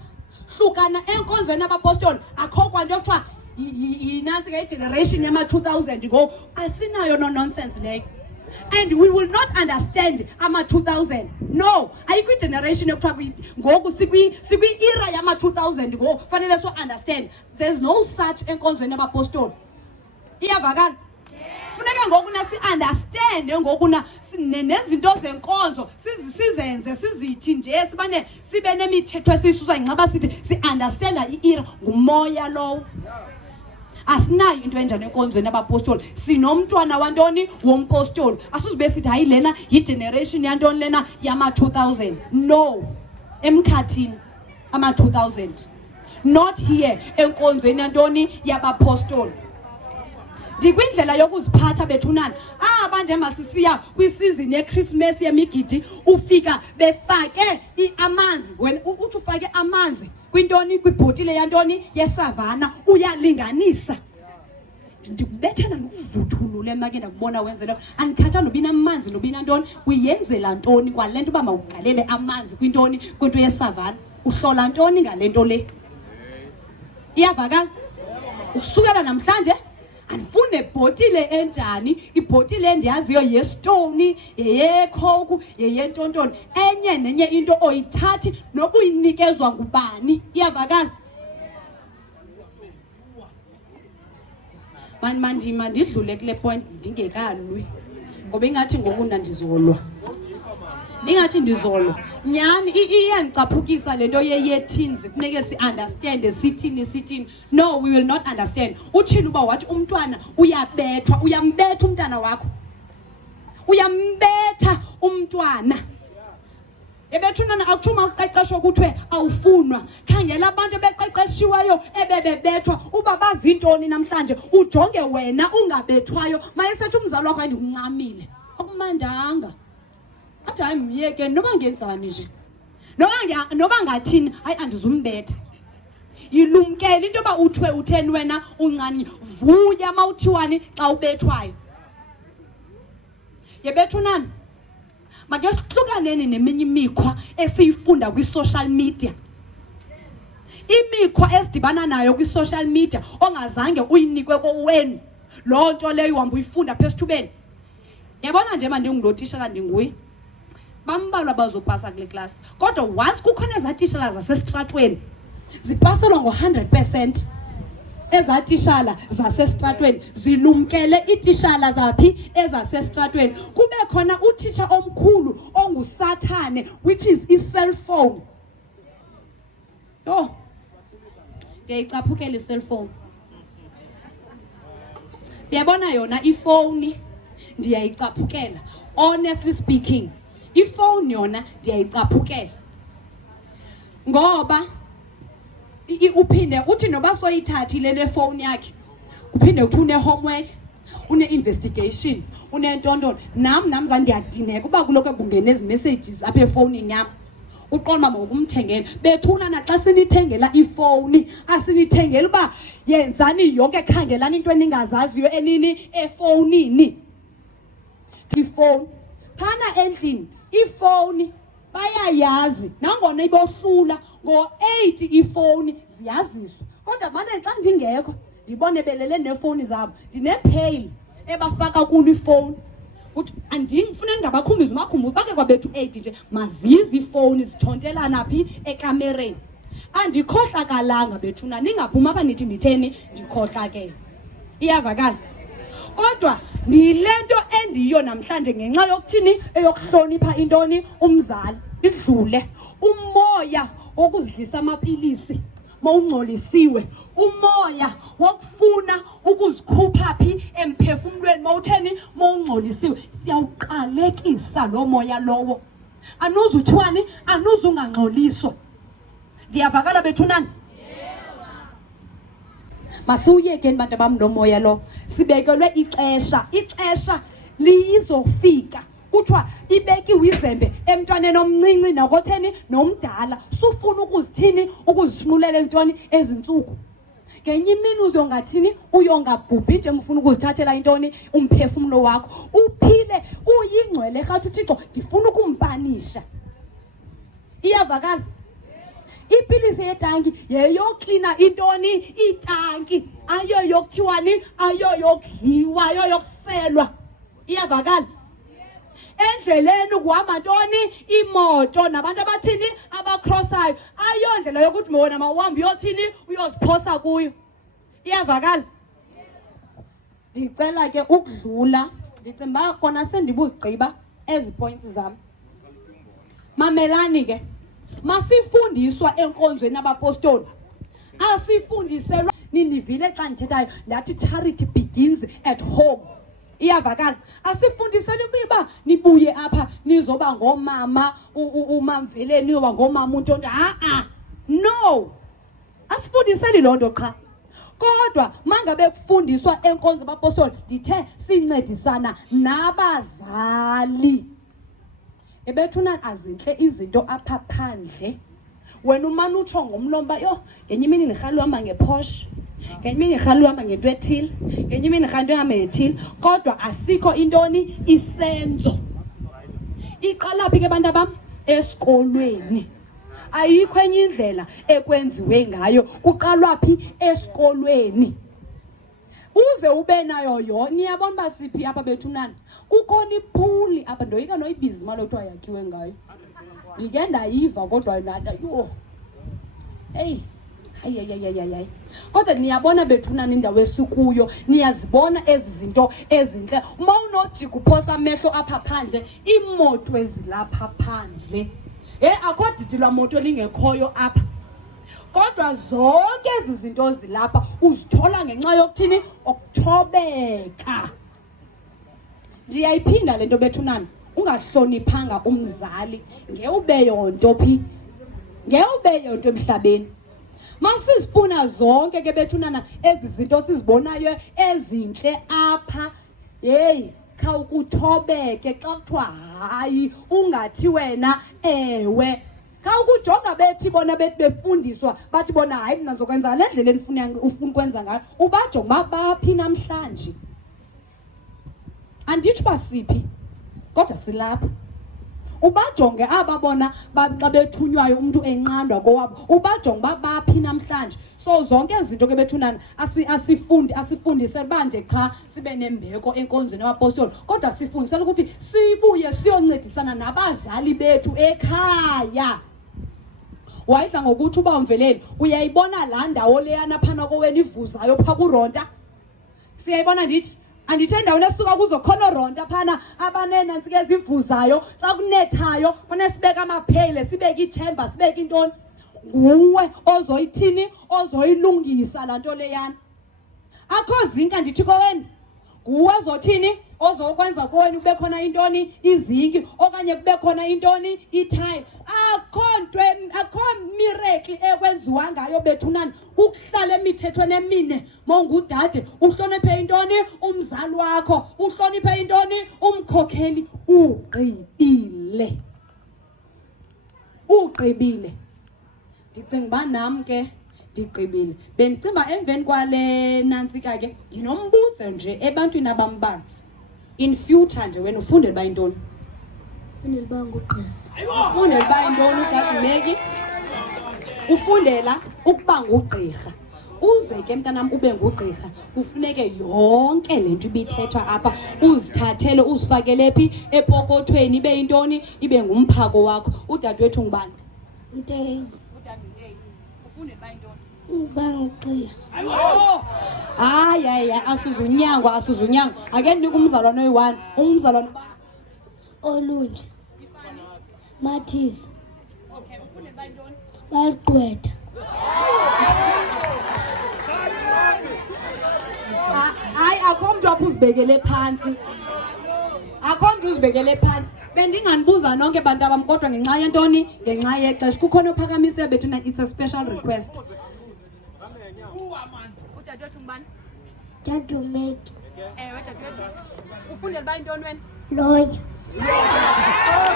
hlukana enkonzweni abapostoli. Akho kwanto kuthiwa yinansi ke generation yama 2000 go, asinayo no nonsense leyo. And we will not understand ama 2000. No, ayikho generation ekuthiwa ngoku sikwi era yama 2000 go fanele so understand. There's no such enkonzweni abapostoli. Iyavakala? Funeka ngoku na si understand ngoku na nezinto zenkonzo sizenze sizithi nje sibane sibe nemithetho esisusa ingaba sithi si understand iira ngumoya lowo. Asinayo into enjani enkonzweni abapostoli. Sinomntwana wantoni wompostoli. Asuzibe sithi hayi lena yi generation yantoni lena yama 2000. No. Emkhathini ama 2000. Not here enkonzweni yantoni yabapostoli. Ndikwindlela yokuziphatha bethunana abanje masisiya kwisizini yeChristmas yemigidi ufika befake amanzi wena uthi ufake amanzi kwintoni kwibhotile yantoni yesavana uyalinganisa. Ndikubethela nokuvuthulula emake ndakubona wenzela andikhatha nobina amanzi nobina ntoni uyenzela ntoni kwalento uba mawugalele amanzi kwintoni kwinto yesavana uhlola ntoni ngalento le. Iyavakala ukusukela namhlanje andifune bhotile enjani, ibhotile endiyaziyo yestone, yecoke, yentontoni, enye nenye into oyithathi nokuyinikezwa ngubani. Iyavakala? Mandidlule kule point ndingekalwi ngoba ingathi ngoku ndandizolwa. Ningathi ndizolwa. Nyani iyangicaphukisa lento yethinzi funeke si understand sithini. No, we will not understand. Utshilo uba wathi umntwana uyabethwa, uyambetha umntana wakho. Uyambetha umntwana. Ebethunana akuthuma uqeqesho kuthiwe awufunwa. Khangela abantu beqeqeshiweyo ebebebethwa uba bazintoni namhlanje ujonge wena ungabethwayo. Mayesethi umzali wakho andikuncamile. Akumandanga. Athi hayi myeke noba ngenzani nje. Noba ngathini hayi andizumbetha. Yilumkele into yoba uthiwe utheni wena uncane vuya mawuthiwani xa ubethwayo. Yebethunana make sihlukaneni neminye imikhwa esiyifunda kwi-social media. Imikhwa esidibana nayo kwi-social media ongazange uyinikwe kowenu loo nto leyo uhamba uyifunda phezu esithubeni. Yabona nje mandingulotishela ndinguye bambalwa bazopasa kule class kodwa once kukhona ezatitshala zasestratweni zipaselwa ngo100%. Ezatitshala zasestratweni zilumkele ititshala zaphi ezasestratweni. Kube khona utitsha omkhulu ongusathane which is i-cellphone. Yo ndiyayicaphukela i-cellphone. Yabona yona ifoni ndiyayicaphukela. Honestly speaking ifoni yona ndiyayicaphukela ngoba uphinde uthi noba soyithathile le phone yakhe kuphinde uthi une homework une investigation une ntontolo namza ndiyadineka uba kuloko kungena ezi messages apha efonini yam. Uqonda mama ukumthengela bethuna naxa sinithengela ifoni asinithengela uba yenzani yonke khangelani into eningazaziyo enini efonini. Ifoni phana endlini ifoni bayayazi nangona ibohlula ngo8 ifoni ziyaziswa kodwa manje xa ndingekho ndibone belele nefoni zabo ndinepayl ebafaka kulo ifoni uthi andifuna ndingabakhumbuzi umakhumbuzi bake kwabethu 8 nje mazizi ifowuni zithontelana phi ekamereni andikhohlakalanga bethuna ningaphuma apha nithi nditheni ndikhohlakele iyavakala kodwa ndilento endiyo namhlanje ngenxa yokuthini eyokuhlonipha intoni umzali idlule umoya wokuzidlisa amapilisi mawungcolisiwe umoya wokufuna ukuzikhupha phi emphefumulweni mawutheni mawungcolisiwe siyawuqalekisa lo moya lowo anuzuthwani anuzungangcoliswa ndiyavakala bethunani masuyekeni bantu bam lo moya lo sibekelwe ixesha lizofika kuthiwa ibekiwe izembe emntwaneni omncinci nakotheni nomdala sufuna ukuzithini ukuzishumulela intoni ezintsuku ngenye imini uzongathini uyongabhubhi nje ufuna ukuzithathela intoni umphefumulo wakho uphile uyingcwele ehathi uThixo ngifuna ukumpanisha iyavakala ipilisi yetanki yeyoklina intoni itanki ayo yokuthiwani ayo yokudliwa ayo yokuselwa iyavakala endleleni kuhamba ntoni imoto nabantu abathini abacrossayo ayondlela yokuthi mona mawuhambe uyothini uyoziphosa kuyo iyavakala ndicela ke ukudlula ndicimba kona sendibuzigqiba ezi points zami mamelani ke masifundiswa enkonzweni abapostoli asifundiselwa nindivile xa ndithethayo ndathi charity begins at home iyavakala asifundisele ukuba nibuye apha nizoba ngomama umamveleni niyoba ngomama untonto no asifundiseli loo nto qha kodwa mangabe kufundiswa enkonzo abapostoli ndithe sincedisana nabazali ebethunani azinhle izinto apha phandle wena umane utsho ngomlomba yo ngenye imini nirhali uhamba ngePorsche ngenye imini nirhali uhamba ngento ethile ngenye imini nirhali uhamba ngethile kodwa asikho intoni isenzo iqala phi ke bantu bam esikolweni ayikho enye indlela ekwenziwe ngayo kuqalwa phi esikolweni uze ube nayo yona niyabona basiphi apha bethunani kukhona iphuli apha ndoyika noyibiza imali othiwa yakhiwe ngayo ndike ndayiva kodwa nata yo hey hayi kodwa niyabona bethunani indawo esikuyo niyazibona ezi zinto ezinhle uma unojika uphosa amehlo apha phandle imoto ezilapha phandle akho didi lwamoto lingekhoyo apha kodwa zonke ezi zinto zilapha uzithola ngenxa yokuthini okuthobeka ndiyayiphinda lento bethunani ungahloniphanga umzali ngewube yonto phi ngewube yonto emhlabeni masizifuna zonke ke bethunana ezi zinto sizibonayo ezinhle apha kha ukuthobeke xa kuthiwa hayi ungathi wena ewe kha ukujonga bethi bona befundiswa bathi bona hayi mina ngizokwenza le ndlela ufuna ukwenza ngayo ubajonga baphi namhlanje andithi basiphi kodwa silapha ubajonge ababona xa bethunywayo umuntu enqandwa kowabo ubajonge baphi namhlanje so zonke izinto ke bethunana asifundise banje cha sibe nembeko enkonzweni abapostoli kodwa sifundisela ukuthi sibuye siyoncedisana nabazali bethu ekhaya wayidla ngokuthi uba umveleni uyayibona la ndawo leyana phana kowena ivuzayo pha kuronta siyayibona ndithi andithe endaweni esuka kuzo khona ronta phana abanenantsike ezivuzayo xa kunethayo fanele sibeke amaphele sibeke ithemba sibeke intoni nguwe ozoyithini ozoyilungisa la nto leyana akho zinka ndithi kowena nguwe ozothini ozokwenza kowena kube khona intoni izinki okanye kube khona intoni ithile akho miracle ekwenziwa ngayo bethunani ukuhlala emithethweni emine mongudade uhloniphe intoni umzali wakho uhloniphe intoni umkhokheli ugqibile ndicinga uba nam ke ndigqibile bendicimba emveni kwale nantsika ke nginombuzo nje ebantwini abambalwa in future nje wena ufundela uba intoni ufundela uba intoni uDadumeki ufundela ukuba ngugqirha uze ke mntanam ube ngugqirha kufuneke yonke le nto ibithethwa apha uzithathele uzifakele phi epokothweni ibe yintoni ibe ngumphako wakho. Udadewethu ngubani? Mteng. Udadewethu ufundela uba yintoni? Uba ngugqirha. Hayi asuzunyangwa ake ndinika umzalwane oyi-1 umzalwane uba Olunje. Mathis. okay ufundela uba yintoni? Baligqwetha. Hayi akho mntu apho uzibekele phantsi bendinganibuza nonke bantu abam kodwa ngenxa yentoni ngenxa yexesha kukhona ophakamise bethuna it's a special request. Udadewethu ngubani? Dadumeki. Dadewethu ufundela uba yintoni wena? Lawyer.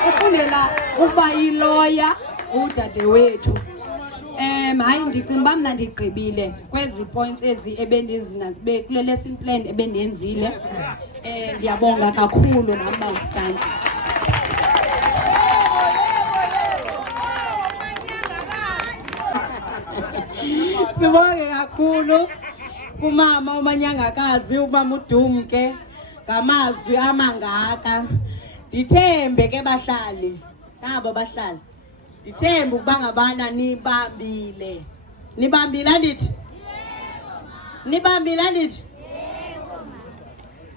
Ufundela ukuba yiloya udadewethu. Hayi ndicinga uba mna ndigqibile kwezi points ezi kule lesson plan ebendiyenzile. Ndiyabonga kakhulu nami bawuthandi. Sibonge kakhulu kumama umanyangakazi umama uDumke ngamazwi amangaka. Ndithembe ke bahlali nabo bahlali ndithembe ukuba ngabana nibambile andithi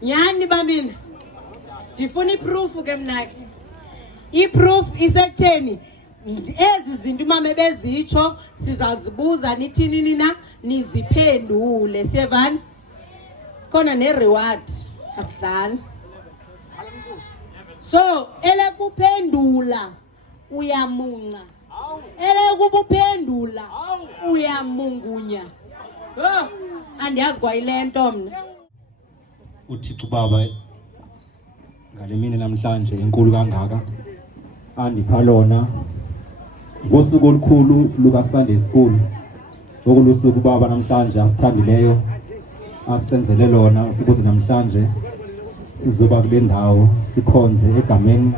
nyani nibambile. Ndifuna iproof ke mna ke iproof isekutheni ezi zinto umama bezitsho sizazibuza nithini nina niziphendule siyevana khona ne-reward asidlali. So elekuphendula uyamunca elekuphendula uyamungunya. Andiyazi kwa ile nto mna. uThixo Baba ngale mini namhlanje enkulu kangaka andipha lona ngosuku olukhulu luka Sunday School okulusuku Baba namhlanje asithandileyo asenzele lona ukuze namhlanje sizoba kule ndawo sikhonze egameni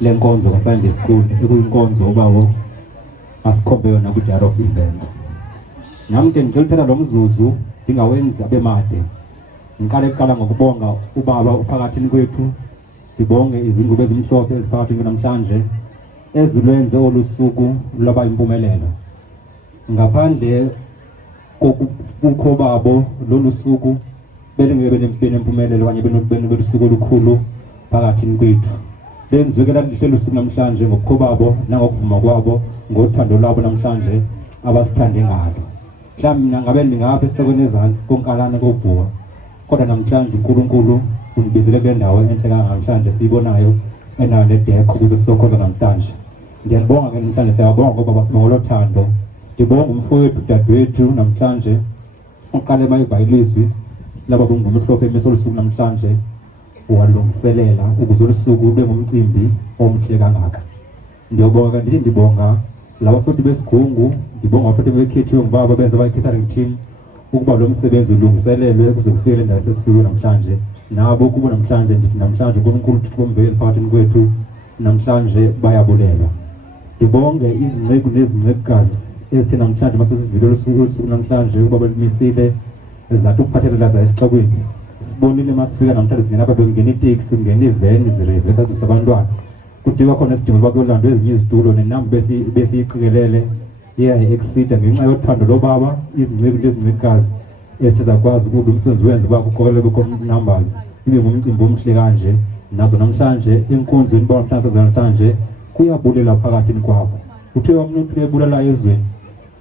lenkonzo ka Sunday School ekuyinkonzo obawo asikhombe yona ku Day of Events. Nami ke ngicela ukuthatha lo mzuzu ndingawenzi abe made. Ngiqala ngokubonga ubaba uphakathini kwethu. Ngibonge izingubo ezimhlophe eziphakathini namhlanje ezilwenze olusuku lwaba impumelelo. Ngaphandle kokukho babo lolu suku belingebe nempumelelo kanye belusuku olukhulu phakathini kwethu. Benzwekela lihle lusuku namhlanje ngokukho babo nangokuvuma kwabo ngothando lwabo namhlanje abasithande ngalo. Mhlawumbe mina ngabe ngingapha esihlokweni ezantsi konkalana kobhuwa kodwa namhlanje uNkulunkulu undibizele kule ndawo enhle namhlanje siyibonayo enayo nedekho ukuze sokhoza namhlanje. Ndiyabonga ke namhlanje siyabonga ngoba basibonga lothando. Ndibonga umfowethu dadewethu namhlanje uqale bayibhayilizwi laba bungumhlophe emesolisuku namhlanje walungiselela ukuze olusuku lube ngumcimbi omhle kangaka. Ndiyabonga ndithi ndibonga laba futhi besigungu ndibonga futhi bekhethiwe ngubaba benza abayi-catering team ukuba lo msebenzi ulungiselelwe kuze kufike ndawo sesifike namhlanje nabo kubo namhlanje ndithi namhlanje uNkulunkulu Thixo bombele phakathini kwethu namhlanje bayabulelwa. Ndibonge izinceku nezincekukazi ezithe namhlanje masesivile usuku namhlanje ukuba belimisile ezathi ukuphathelela za esixekweni. Sibonile masifika namhlanje singena apha bengena iteksi singena iveni zirevesa zisabantwana kudika khona isidingo uba kuyolanda ezinye izitulo nenamba besiyiqikelele exceeda ngenxa yothando lobaba izinceku nezincekukazi ethe zakwazi ukuba umsebenzi wenze uba kuqokelele bekho numbers ibe ngumcimbi omhle kanje nazo namhlanje enkonzweni uba namhlanje kuyabulela phakathini kwabo. Uthe umuntu ebulela ezweni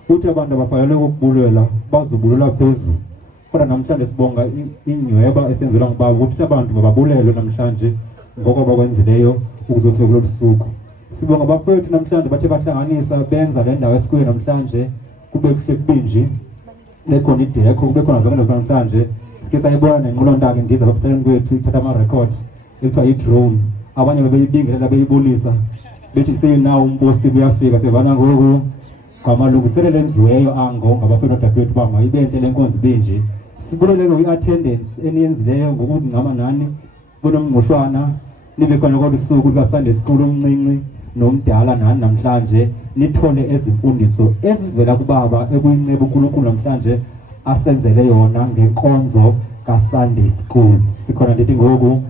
uthi abantu abafanele ukubulela bazobulela phezulu. Kodwa namhlanje sibonga inyweba esenzelwa ngubaba ukuthi abantu mababulelwe namhlanje ngoko bakwenzileyo ukuzofika kulolu suku. Sibonga abafowethu namhlanje bathe bahlanganisa benza le ndawo esikwini namhlanje kube kuhle kubinji nekhona idekho kube khona zonke namhlanje sike sayibona nenqulondaka ndiza abaphatheleni kwethu ithatha ama-record ekuthiwa yi-drone abanye bebeyibingelela beyibulisa bethi seyinawo umposti kuyafika sevana ngoku ngamalungiselelo enziweyo ango ngabafowethu odadewethu uba mayibe ntle le nkonzo benje. Sibulele kwi-attendance eniyenzileyo ngokuzincama nani bonomngqushwana nibe khona kwolu suku luka-Sunday School omncinci nomdala nani namhlanje nithole ezimfundiso ezivela kubaba ekuyinceba uNkulunkulu namhlanje asenzele yona ngenkonzo ka-Sunday School. Sikhona ndithi ngoku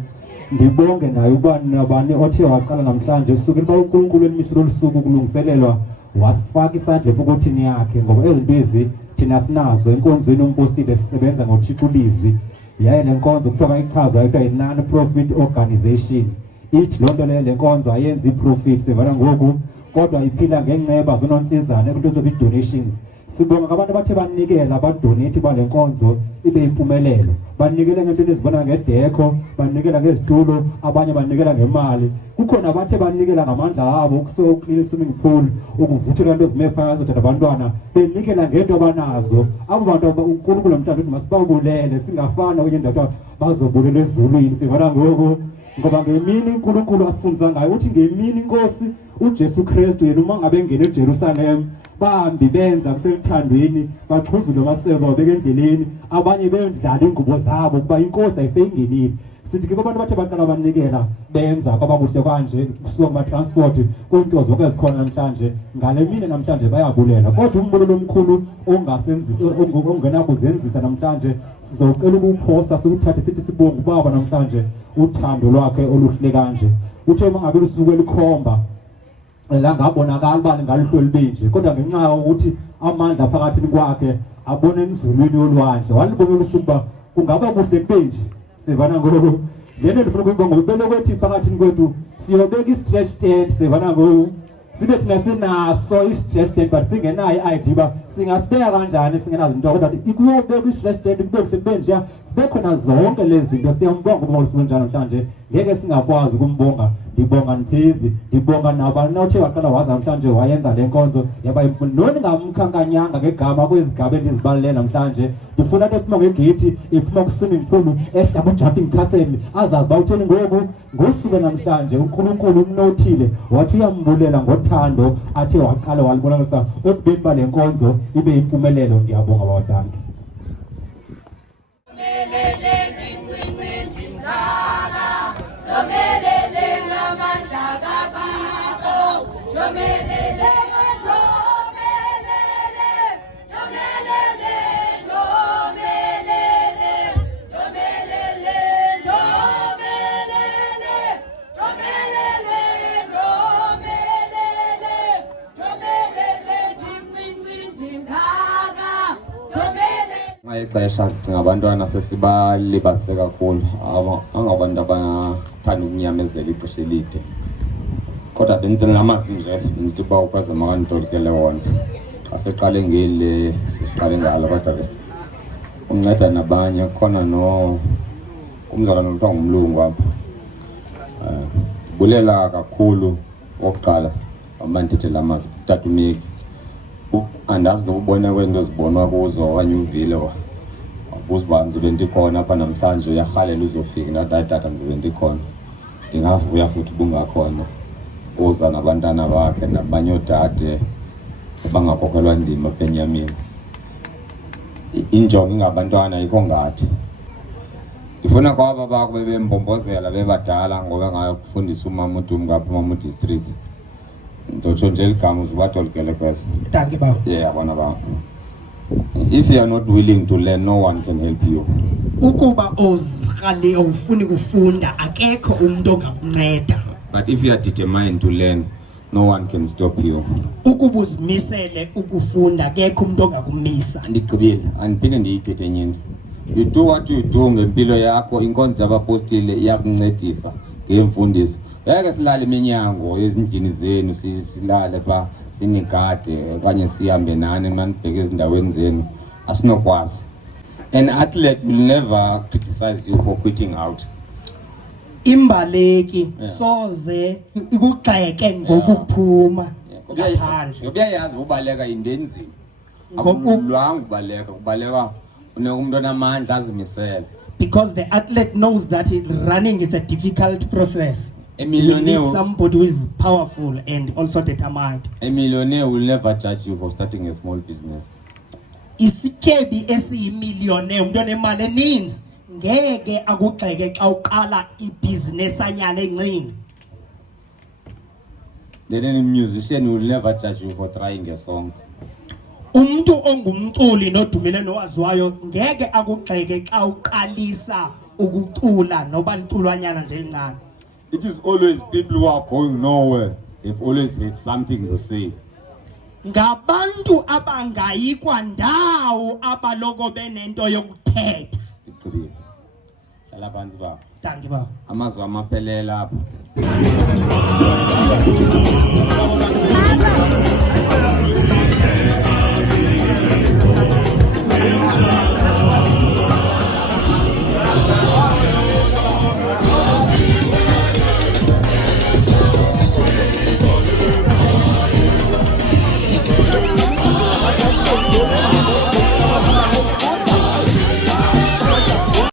ndibonge naye uba nabani othe waqala namhlanje kusukela uba uNkulunkulu elimisile olusuku kulungiselelwa wasifaka isandla epokothini yakhe, ngoba ezinto ezi thina sinazo enkonzweni umpostile sisebenza ngoThixo ulizwi. Yaye le nkonzo kuthiwa ichazwa kuthiwa yi-non-profit organization. Ithi loo nto leyo le nkonzo ayenzi i-profit sivana ngoku, kodwa iphila ngenceba zononsizana kwinto zi-donations. Sibonga abantu abathe banikela badonate bale nkonzo ibe impumelelo. Banikele ngento ezibona ngedekho, banikela ngezitulo, abanye banikela ngemali. Kukhona abathe banikela ngamandla abo ukuclean swimming pool, ukuvuthela into ezime phakathi zothatha abantwana, benikela ngento abanazo. Abo bantu uNkulunkulu namhlanje uthi masibabulele singafana kwenye indawo bazobulela ezulwini sivana ngoku. Ngoba ngemini uNkulunkulu asifundisa ngayo uthi ngemini inkosi uJesu Kristu yena uma ngabe engene eJerusalem bahambi benza kusemthandweni baxhuzule amasebe babeka endleleni, abanye bendlala ingubo zabo kuba inkosi ayiseyingenile. Sithi ke abantu bathe baqala banikela benza kwabakuhle kanje kusuka kuma transport kwinto zonke ezikhona namhlanje, ngale mini namhlanje bayabulela. Kodwa umbulelo omkhulu ongasenzisa ongena kuzenzisa namhlanje sizocela ukuphosa sikuthathe sithi sibonge ubaba namhlanje uthando lwakhe oluhle kanje. Uthe uma ngabe lusuku elikhomba la ngabonakala bani ngalihloli benje, kodwa ngenxa ukuthi amandla phakathi kwakhe abone enzulwini yolwandle walibonela usuku kungaba kuhle benje sivana ngoku. Lento ndifuna ukuyibonga ngoba belokwethi phakathi kwethu siyobeka i-stretch tent sivana ngoku, sibe thina sinaso i-stretch tent but singenayo i-idea uba singasibeka kanjani singenazo into, kodwa ikuyobeka i-stretch tent kube kuhle benje sibe khona zonke lezi zinto. Siyambonga uba uSibu njalo namhlanje, ngeke singakwazi ukumbonga. Ndibonga Mphizi, ndibonga nabani nawuthe waqala waza namhlanje wayenza le nkonzo yaba noni ngamkhankanyanga ngegama kwezigaba endizibalele namhlanje. Ndifuna into ephuma ngegethi iphuma ku-swimming pool ehla ku-jumping castle azazi bawutheni ngoku ngosuku namhlanje uNkulunkulu umnothile wathi uyambulela ngothando athe waqala walibonakala ekubeni bale nkonzo ibe impumelelo. Ndiyabonga bawathanda. Ixesha ndicinga abantwana sesibalibase kakhulu, angabantu abathanda ukunyamezela ixesha elide, kodwa bendinamazi nje ndithi uba upheza makanitolikele wona aseqale ngeli sisiqale ngalo, kodwa ke unceda nabanye. Khona kumzalwane kuthiwa ngumlungu apha, bulela kakhulu okokuqala uba ndithethele amazi utata uMiki. Andazi nokubona kwento ezibonwa kuzo okanye uvile wabuza uba ndizobe ndikhona apha namhlanje, uyarhalela uzofika. Ndathi hayi tata ndizobe ndikhona, ndingavuya futhi ubungakhona uza nabantwana bakhe nabanye oodade abangakhokhelwa ndima apha enyameni. Injongo ingabantwana yikho ngathi ifuna kwaba bakho bebembombozela bebadala, ngoba ngakufundisa umama uDum ngapha umama uDistrict ndotsho nje ligama uzubatolikele kwesa. Thank you, Baba. Yeah, bona ba. If you are not willing to learn, no one can help you. Ukuba ozikale awufuni kufunda akekho umuntu ongakunceda. But if you are determined to learn, no one can stop you. Ukuba uzimisele ukufunda akekho umuntu ongakumisa. Andigqibile, andiphinde ndiyithethe enye into. You do what you do ngempilo yakho, inkonzo yabapostile iyakuncedisa ngemfundiso. Yeke silale iminyango ezindlini zenu, silale ba sinigade okanye sihambe nani manibheke ezindaweni zenu, asinokwazi. An athlete will never criticize you for quitting out. Imbaleki soze ikugxeke ngokuphuma ngaphandle. Ngokuyayazi ubaleka into enzima. Akubulwanga ubaleka, ubaleka umuntu onamandla azimisele. Because the athlete knows that running is a difficult process. A You millionaire, need somebody who is powerful and also determined. a millionaire will never judge you for starting a small business. Isikebi esiyimillionaire umuntu onemali eninzi ngeke akugxeke xa uqala ibhizinesi anyana encinci. Then a musician will never judge you for trying a song. umuntu ongumculi nodumile nowaziwayo ngeke akugxeke xa uqalisa ukucula noba liculwanyana nje elincane. It is always people who are going nowhere. They've always have something to say. Ngabantu abangayi kwandawo abaloko benento yokuthetha. Iqhubile. Hlala phansi baba. Danki baba. Amazwi amaphelela lapha.